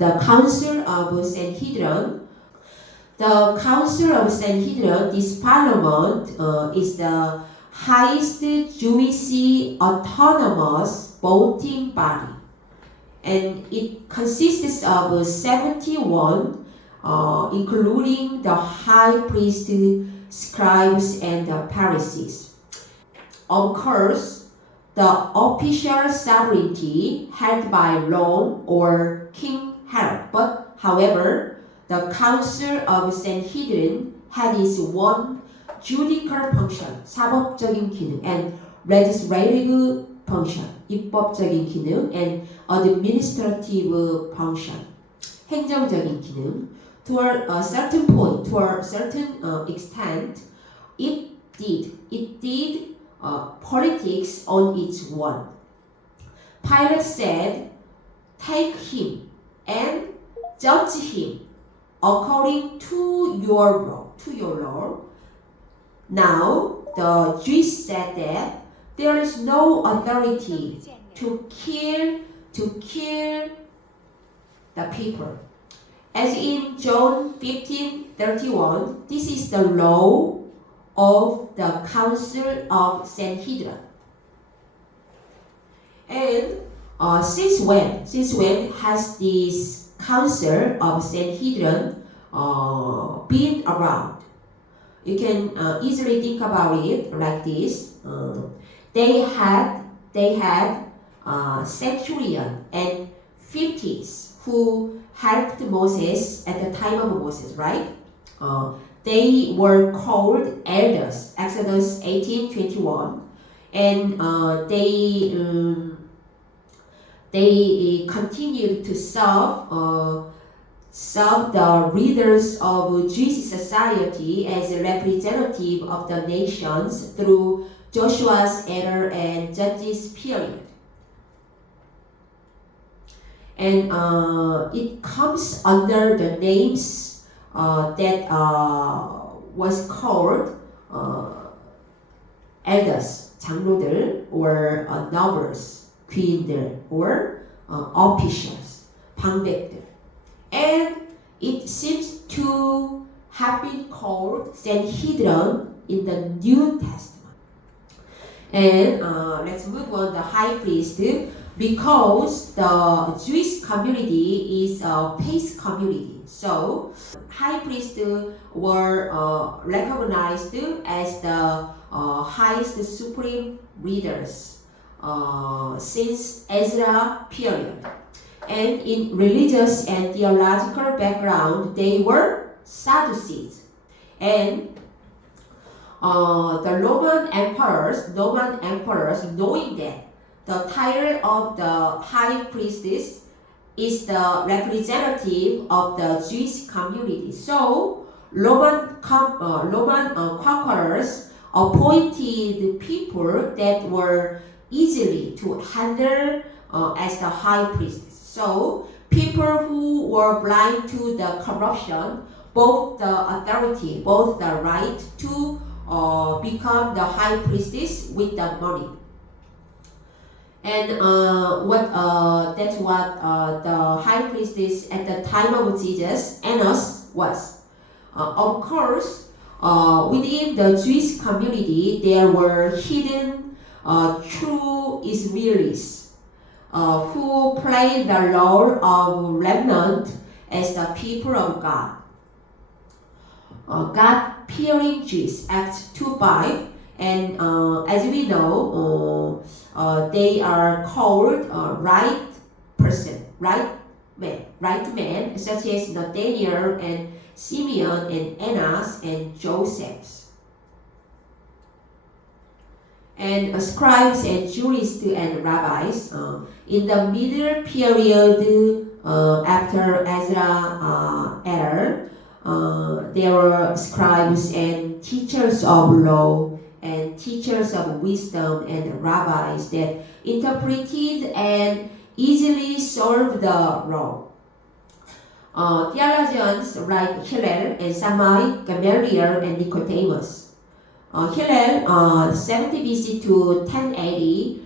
the Council of Sanhedrin. The Council of Sanhedrin, this parliament, is the highest Jewish autonomous voting body, and it consists of 71, including the high priest, scribes, and the Pharisees. Of course, the official sovereignty held by Rome or King Herod, but however, the Council of Sanhedrin had its one judicial function, 사법적인 기능, and legislative function, 입법적인 기능, and administrative function, 행정적인 기능. To a certain point, to a certain extent, it did politics on its own. Pilate said, "Take him and judge him according to your law." Now the Jews said that there is no authority to kill the people. As in John 15:31, this is the law of the Council of Sanhedrin. And since when has this Council of Sanhedrin been around? You can easily think about it like this. They had centurion and 50s who helped Moses at the time of Moses, right? They were called elders, Exodus 18:21, and they continued to serve the leaders of Jewish society as a representative of the nations through Joshua's era and Judges period. And it comes under the names that was called elders, 장로들, or nobles, 귀인들, or officials, 방백들. And it seems to have been called Sanhedrin in the New Testament. And let's move on the high priest, because the Jewish community is a faith community. So high priests were recognized as the highest supreme leaders since Ezra period. And in religious and theological background, they were Sadducees. And the Roman emperors, knowing that the title of the high priestess is the representative of the Jewish community. So Roman conquerors appointed people that were easily to handle as the high priestess. So people who were blind to the corruption, both the authority, both the right to become the high priestess with the money. And that's what the high priestess at the time of Jesus, Annas, was. Of course, within the Jewish community, there were hidden true Israelis who played the role of remnant as the people of God. God-fearing Jews, Acts 2:5, and as we know, they are called right person, right man, such as Nathaniel and Simeon and Annas and Joseph. And scribes and jurists and rabbis in the middle period after Ezra era, there were scribes and teachers of law and teachers of wisdom and rabbis that interpreted and easily solved the law. Theologians like Hillel and Shammai, Gamaliel, and Nicodemus. Hillel, 70 BC to 1080,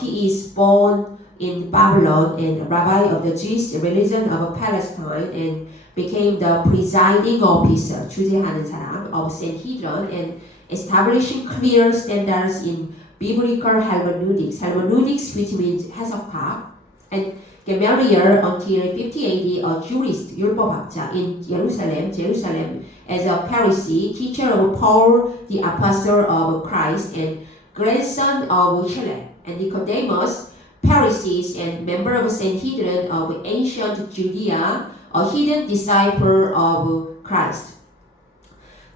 he is born in Babylon and rabbi of the Jewish religion of Palestine and became the presiding officer, 주재하는 사람 of Sanhedrin and establishing clear standards in biblical hermeneutics, hermeneutics which means 해석학, and Gamaliel until 50 AD, a jurist, 율법학자 in Jerusalem, as a Pharisee, teacher of Paul, the apostle of Christ, and grandson of Hillel, and Nicodemus, Pharisees, and member of Sanhedrin of ancient Judea, a hidden disciple of Christ.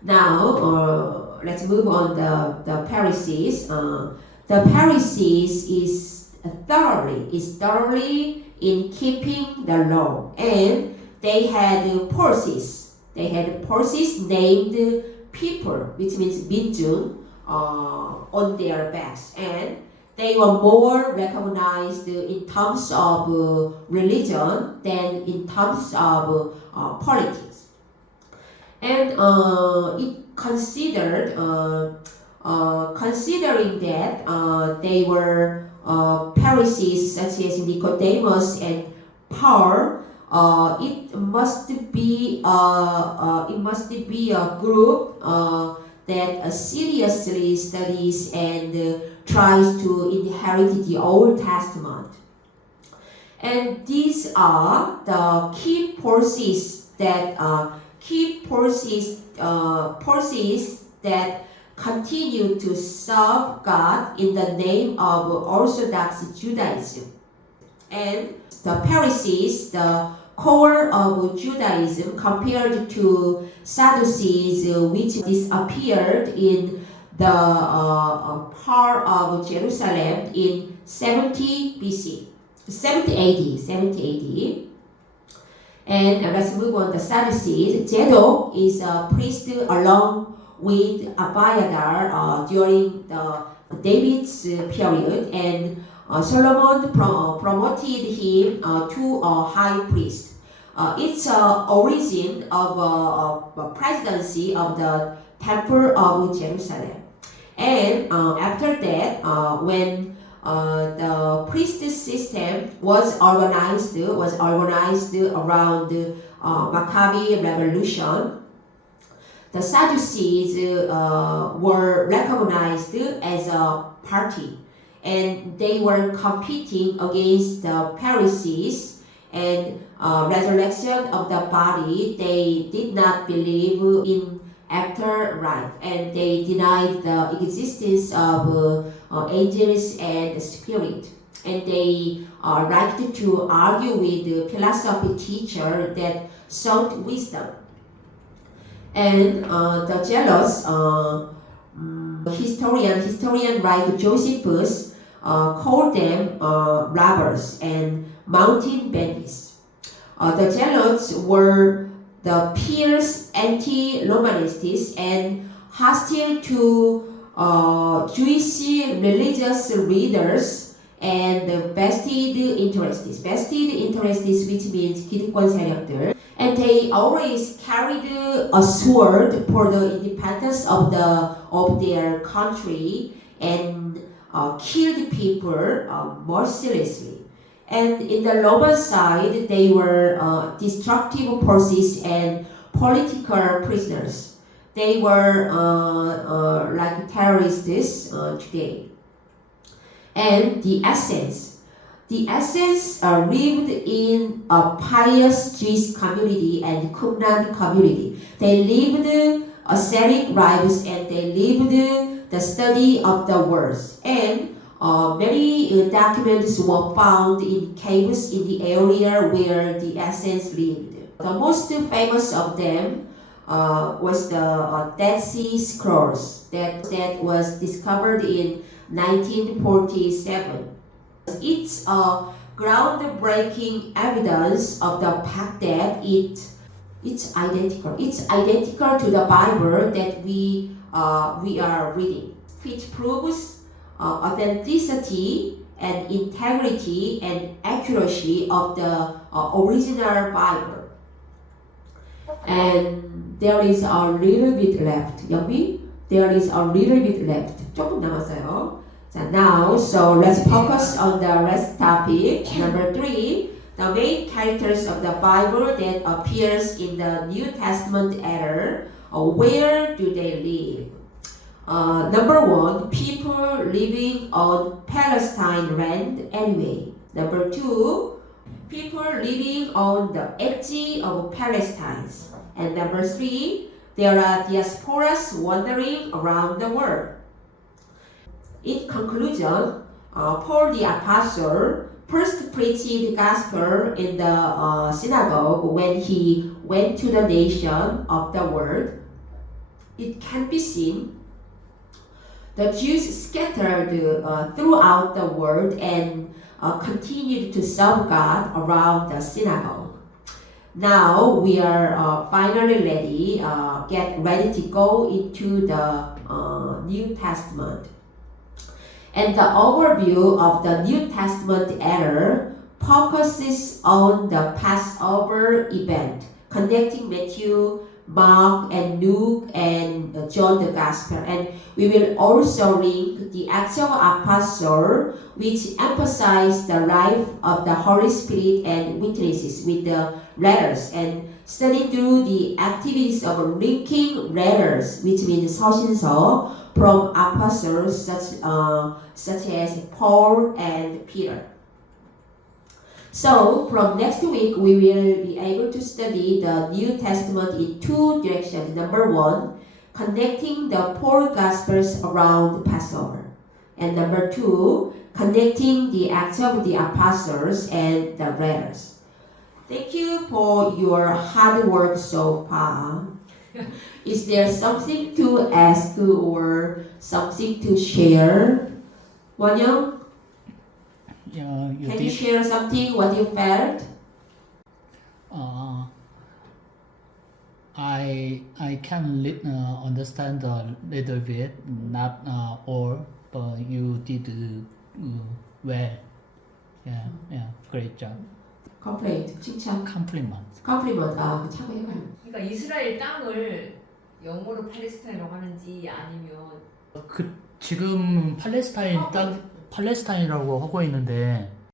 Now, let's move on the Pharisees. The Pharisees is thoroughly in keeping the law, and they had policies. They had policies named people, which means 민중, on their backs, and they were more recognized in terms of religion than in terms of politics. And it considered, considering that they were Pharisees such as Nicodemus and Paul, it must be a group that seriously studies and tries to inherit the Old Testament. And these are the key forces that continue to serve God in the name of Orthodox Judaism. And the Pharisees, the core of Judaism, compared to Sadducees, which disappeared in the part of Jerusalem in 70 BC, 70 AD. And let's move on to the Sadducees. Zadok is a priest along with Abiathar during the David's period, and Solomon promoted him to a high priest. It's origin of presidency of the Temple of Jerusalem. And after that, when the priest system was organized around the Maccabi Revolution, the Sadducees were recognized as a party, and they were competing against the Pharisees. And resurrection of the body, they did not believe in afterlife, and they denied the existence of angels and spirit. And they liked to argue with the philosophy teacher that sought wisdom. And the Zealots, historian like Josephus, called them robbers and mountain bandits. The Zealots were the fierce anti-Romanists and hostile to Jewish religious leaders and vested interests. Vested interests, which means 기득권 세력들. And they always carried a sword for the independence of their country and killed people mercilessly. And in the Roman side, they were destructive forces and political prisoners. They were like terrorists today. And the Essenes. The Essenes lived in a pious Jewish community and Qumran community. They lived ascetic lives, and they lived the study of the words. And many documents were found in caves in the area where the Essenes lived. The most famous of them was the Dead Sea Scrolls that was discovered in 1947. It's a groundbreaking evidence of the fact that it's identical. It's identical to the Bible that we are reading, which proves authenticity and integrity and accuracy of the original Bible. And there is a little bit left. 영미? There is a little bit left. 조금 남았어요. Now, so let's focus on the rest topic. Number 3, the main characters of the Bible that appears in the New Testament era. Where do they live? Number 1, people living on Palestine land anyway. Number 2, people living on the edge of Palestine. And number 3, there are diasporas wandering around the world. In conclusion, Paul the Apostle first preached the gospel in the synagogue when he went to the nation of the world. It can be seen the Jews scattered throughout the world and continued to serve God around the synagogue. Now we are finally ready, get ready to go into the New Testament. And the overview of the New Testament era focuses on the Passover event, connecting Matthew, Mark, and Luke, and John the Gospel. And we will also link the Acts of Apostles, which emphasize the life of the Holy Spirit and witnesses with the letters, and study through the activities of linking letters, which means 서신서, from apostles such as Paul and Peter. So from next week, we will be able to study the New Testament in 2 directions. Number 1, connecting the 4 Gospels around Passover. And number 2, connecting the Acts of the Apostles and the letters. Thank you for your hard work so far. Is there something to ask or something to share? Wonyoung? Can you share something, what you felt? I can understand a little bit, not all, but you did well. Yeah, great job. Compliment, 칭찬. Compliment. Compliment, 참여해봐요. 그러니까 이스라엘 땅을 영어로 팔레스타인이라고 하는지 아니면 지금 팔레스타인이라고 하고 있는데